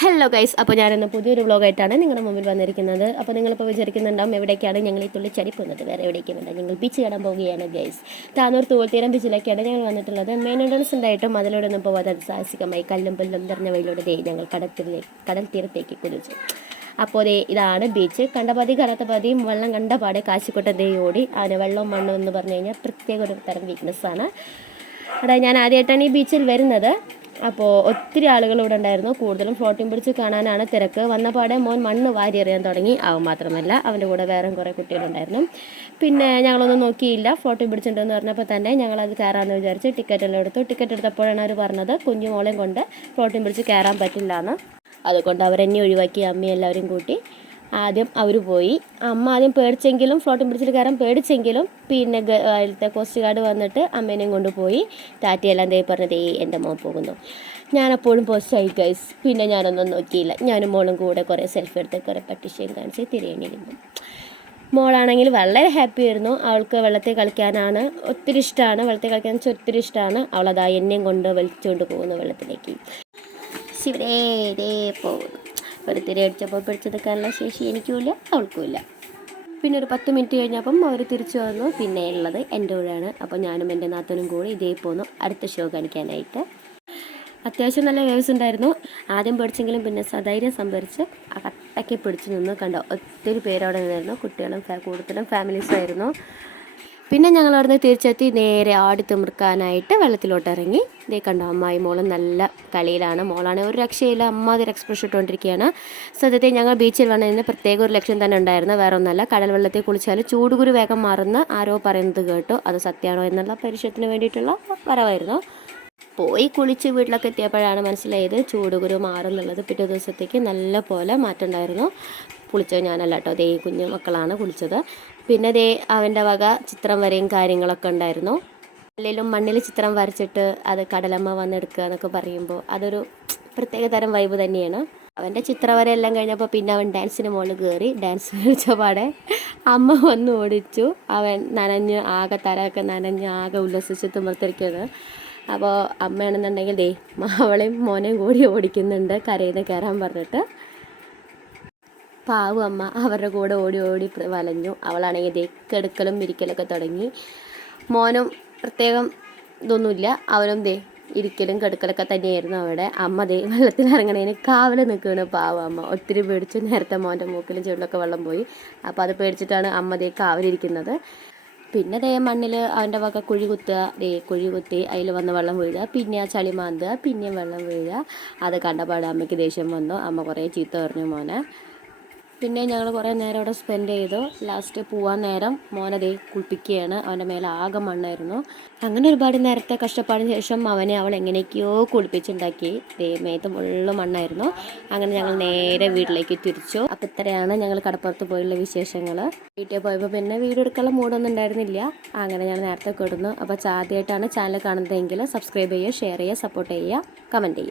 Hello guys അപ്പോൾ ഞാനിന്ന് പുതിയൊരു വ്ളോഗായിട്ടാണ് നിങ്ങളുടെ മുമ്പിൽ വന്നിരിക്കുന്നത്. അപ്പോൾ നിങ്ങളിപ്പോൾ വിചാരിക്കുന്നുണ്ടാവും എവിടേക്കാണ് ഞങ്ങൾ ഈ തുള്ളിച്ചടി പോകുന്നത്? വേറെ എവിടേക്കും വേണ്ട. ഞങ്ങൾ ബീച്ച് കാണാൻ പോവുകയാണ് ഗൈസ് താനൂർ തൂവൽത്തീരം ബീച്ചിലേക്കാണ് ഞങ്ങൾ വന്നിട്ടുള്ളത്. മെയിൻ എൻട്രൻസ് ഉണ്ടായിട്ടും അതിലൂടെ ഒന്നും പോകാതെ സാഹസികമായി കല്ലും പുല്ലും നിറഞ്ഞ വഴിയിലൂടെ ഞങ്ങൾ കടത്തിലേക്ക് കടൽ തീരത്തേക്ക് കുതിച്ചു. അപ്പോൾ ഇതാണ് ബീച്ച് കണ്ട പതി കാണാത്ത പതിയും വെള്ളം കണ്ട പാടെ കാശിക്കൊട്ട ദേ ഓടി. അതിന് വെള്ളവും മണ്ണും എന്ന് പറഞ്ഞു കഴിഞ്ഞാൽ പ്രത്യേക ഒരു തരം വീക്ക്നെസ്സാണ് അവിടെ ഞാൻ ആദ്യമായിട്ടാണ് ഈ ബീച്ചിൽ വരുന്നത്. അപ്പോൾ ഒത്തിരി ആളുകൾ ഇവിടെ ഉണ്ടായിരുന്നു. കൂടുതലും ഫ്ലോട്ടിംഗ് ബ്രിഡ്ജ് കാണാനാണ് തിരക്ക്. വന്ന പാടെ മോൻ മണ്ണ് വാരി എറിയാൻ തുടങ്ങി. അവൻ മാത്രമല്ല അവന്റെ കൂടെ വേറെ കുറേ കുട്ടികളുണ്ടായിരുന്നു പിന്നെ ഞങ്ങളൊന്നും നോക്കിയില്ല. ഫ്ലോട്ടിംഗ് ബ്രിഡ്ജ് ഉണ്ടെന്ന് പറഞ്ഞപ്പോൾ തന്നെ ഞങ്ങളത് കയറാമെന്ന് വിചാരിച്ച് ടിക്കറ്റ് എല്ലാം എടുത്തു. ടിക്കറ്റ് എടുത്തപ്പോഴാണ് അവർ പറഞ്ഞത് കുഞ്ഞു മോളെയും കൊണ്ട് ഫ്ലോട്ടിംഗ് ബ്രിഡ്ജ് കയറാൻ പറ്റില്ല എന്ന് അതുകൊണ്ട് അവരെന്നെ ഒഴിവാക്കി അമ്മയെല്ലാവരും കൂട്ടി. ആദ്യം അവർ പോയി. അമ്മ ആദ്യം പേടിച്ചെങ്കിലും ഫ്ലോട്ടിംഗ് പിടിച്ചിട്ട് കയറാൻ പേടിച്ചെങ്കിലും പിന്നെ അതിലത്തെ കോസ്റ്റ് ഗാർഡ് വന്നിട്ട് അമ്മേനെയും കൊണ്ടുപോയി. ടാറ്റയെല്ലാം ദേ പറഞ്ഞത് ഏ എന്റെ മോൻ പോകുന്നു. ഞാനപ്പോഴും പോസ്റ്റായി ഗൈസ് പിന്നെ ഞാനൊന്നും നോക്കിയില്ല. ഞാനും മോളും കൂടെ കുറേ സെൽഫി എടുത്ത് കുറേ പട്ടിഷയും കാണിച്ച് തിരിയണിയിരുന്നു മോളാണെങ്കിൽ വളരെ ഹാപ്പി ആയിരുന്നു. അവൾക്ക് വെള്ളത്തിൽ കളിക്കാനാണ് ഒത്തിരി ഇഷ്ടമാണ് വെള്ളത്തിൽ കളിക്കാൻ വെച്ചാൽ ഒത്തിരി ഇഷ്ടമാണ് അവളതാ എന്നെയും കൊണ്ട് വലിച്ചുകൊണ്ട് പോകുന്നു വെള്ളത്തിലേക്ക്. ശിവരേ പോകുന്നു. ഒരു തിരി അടിച്ചപ്പോൾ പിടിച്ചു നിൽക്കാനുള്ള ശേഷി എനിക്കുമില്ല അവൾക്കുമില്ല. പിന്നെ ഒരു പത്ത് മിനിറ്റ് കഴിഞ്ഞപ്പം അവർ തിരിച്ചു വന്നു. പിന്നെ ഉള്ളത് എന്റെ കൂടെയാണ്. അപ്പോൾ ഞാനും എന്റെ നാത്തനും കൂടി ഇതേ പോന്നു. അടുത്ത ഷോ കാണിക്കാനായിട്ട്. അത്യാവശ്യം നല്ല വേവ്സ് ഉണ്ടായിരുന്നു. ആദ്യം പിടിച്ചെങ്കിലും പിന്നെ സധൈര്യം സംഭരിച്ച് കട്ടയ്ക്ക് പിടിച്ചു നിന്ന് കണ്ടോ? ഒത്തിരി പേര് അവിടെ നിന്നായിരുന്നു. കുട്ടികളും കൂടുതലും ഫാമിലീസും ആയിരുന്നു. പിന്നെ ഞങ്ങൾ അവിടുന്ന് തിരിച്ചെത്തി നേരെ ആടി തിമിർക്കാനായിട്ട് വെള്ളത്തിലോട്ട് ഇറങ്ങി ഇതേ കണ്ടോ അമ്മായി മോളും നല്ല കളിയിലാണ്. മോളാണ് ഒരു രക്ഷയില്ല അമ്മാതിരി എക്സ്പ്രഷൻ ഇട്ടുകൊണ്ടിരിക്കുകയാണ്. സത്യത്തെ ഞങ്ങൾ ബീച്ചിൽ വന്നതിന് പ്രത്യേക ഒരു ലക്ഷ്യം തന്നെ ഉണ്ടായിരുന്നു. വേറെ ഒന്നല്ല കടൽ വെള്ളത്തിൽ കുളിച്ചാൽ ചൂടുകുരു വേഗം മാറുന്ന ആരോ പറയുന്നത് കേട്ടു. അത് സത്യമാണോ എന്നുള്ള പരിശോധന വേണ്ടിയിട്ടുള്ള വരവായിരുന്നു. പോയി കുളിച്ച് വീട്ടിലൊക്കെ എത്തിയപ്പോഴാണ് മനസ്സിലായത് ചൂടുകുരു മാറുന്നുള്ളത് പിറ്റേ ദിവസത്തേക്ക് നല്ല പോലെ മാറ്റം ഉണ്ടായിരുന്നു. കുളിച്ചത് ഞാനല്ല കേട്ടോ. ദേ കുഞ്ഞു മക്കളാണ് കുളിച്ചത്. പിന്നെ ദേ അവന്റെ വക ചിത്രം വരെയും കാര്യങ്ങളൊക്കെ ഉണ്ടായിരുന്നു. അല്ലെങ്കിലും മണ്ണിൽ ചിത്രം വരച്ചിട്ട് അത് കടലമ്മ വന്നെടുക്കുക എന്നൊക്കെ പറയുമ്പോൾ അതൊരു പ്രത്യേക തരം വൈബ് തന്നെയാണ്. അവന്റെ ചിത്രവര എല്ലാം കഴിഞ്ഞപ്പോൾ പിന്നെ അവൻ ഡാൻസിന് മുകളിൽ കയറി ഡാൻസ് കളിച്ച പാടെ അമ്മ വന്ന് ഓടിച്ചു. അവൻ നനഞ്ഞ് ആകെ തലയൊക്കെ നനഞ്ഞ് ആകെ ഉല്ലസിച്ച് തുമ്പത്തിരിക്കുന്നത് അപ്പോൾ അമ്മയാണെന്നുണ്ടെങ്കിൽ ദേ അവളെയും മോനെയും കൂടി ഓടിക്കുന്നുണ്ട് കരയിൽ നിന്ന് കയറാൻ പറഞ്ഞിട്ട്. പാവം അമ്മ അവരുടെ കൂടെ ഓടി ഓടി വലഞ്ഞു. അവളാണെങ്കിൽ ദേ കെടുക്കലും ഇരിക്കലൊക്കെ തുടങ്ങി. മോനും പ്രത്യേകം ഇതൊന്നുമില്ല. അവനും ദേ ഇരിക്കലും കെടുക്കലൊക്കെ തന്നെയായിരുന്നു അവിടെ. അമ്മ ദേ വെള്ളത്തിൽ ഇറങ്ങണേന് കാവൽ നിൽക്കുകയാണ് പാവം അമ്മ. ഒത്തിരി പേടിച്ചു. നേരത്തെ മോന്റെ മൂക്കിലും ചെവിലൊക്കെ വെള്ളം പോയി. അപ്പോൾ അത് പേടിച്ചിട്ടാണ് അമ്മ ദേ കാവലിരിക്കുന്നത്. പിന്നെ ദേ മണ്ണിൽ അവന്റെ വക കുഴി കുത്തുക. ദേ കുഴി കുത്തി അതിൽ വന്ന് വെള്ളം വീഴുക. പിന്നെ ആ ചളി മാന്തുക. പിന്നെയും വെള്ളം വീഴുക. അത് കണ്ടപാട് അമ്മയ്ക്ക് ദേഷ്യം വന്നു. അമ്മ കുറേ ചീത്ത പറഞ്ഞു മോനെ. പിന്നെ ഞങ്ങൾ കുറേ നേരം അവിടെ സ്പെൻഡ് ചെയ്തു. ലാസ്റ്റ് പോവാൻ നേരം മോനെ ദേ കുളിപ്പിക്കുകയാണ്. അവന്റെ മേലെ ആകെ മണ്ണായിരുന്നു. അങ്ങനെ ഒരുപാട് നേരത്തെ കഷ്ടപ്പാടിന് ശേഷം അവനെ അവൾ എങ്ങനെയൊക്കെയോ കുളിപ്പിച്ചുണ്ടാക്കി. മേത്ത് മുള്ള മണ്ണായിരുന്നു. അങ്ങനെ ഞങ്ങൾ നേരെ വീട്ടിലേക്ക് തിരിച്ചു. അപ്പം ഇത്രയാണ് ഞങ്ങൾ കടപ്പുറത്ത് പോയുള്ള വിശേഷങ്ങൾ. വീട്ടിൽ പോയപ്പോൾ പിന്നെ വീഡിയോ എടുക്കാനുള്ള മൂടൊന്നും ഉണ്ടായിരുന്നില്ല. അങ്ങനെ ഞങ്ങൾ നേരത്തെ കിടന്നു. അപ്പോൾ ആദ്യമായിട്ടാണ് ചാനൽ കാണുന്നതെങ്കിൽ സബ്സ്ക്രൈബ് ചെയ്യുക ഷെയർ ചെയ്യുക സപ്പോർട്ട് ചെയ്യുക കമന്റ് ചെയ്യുക.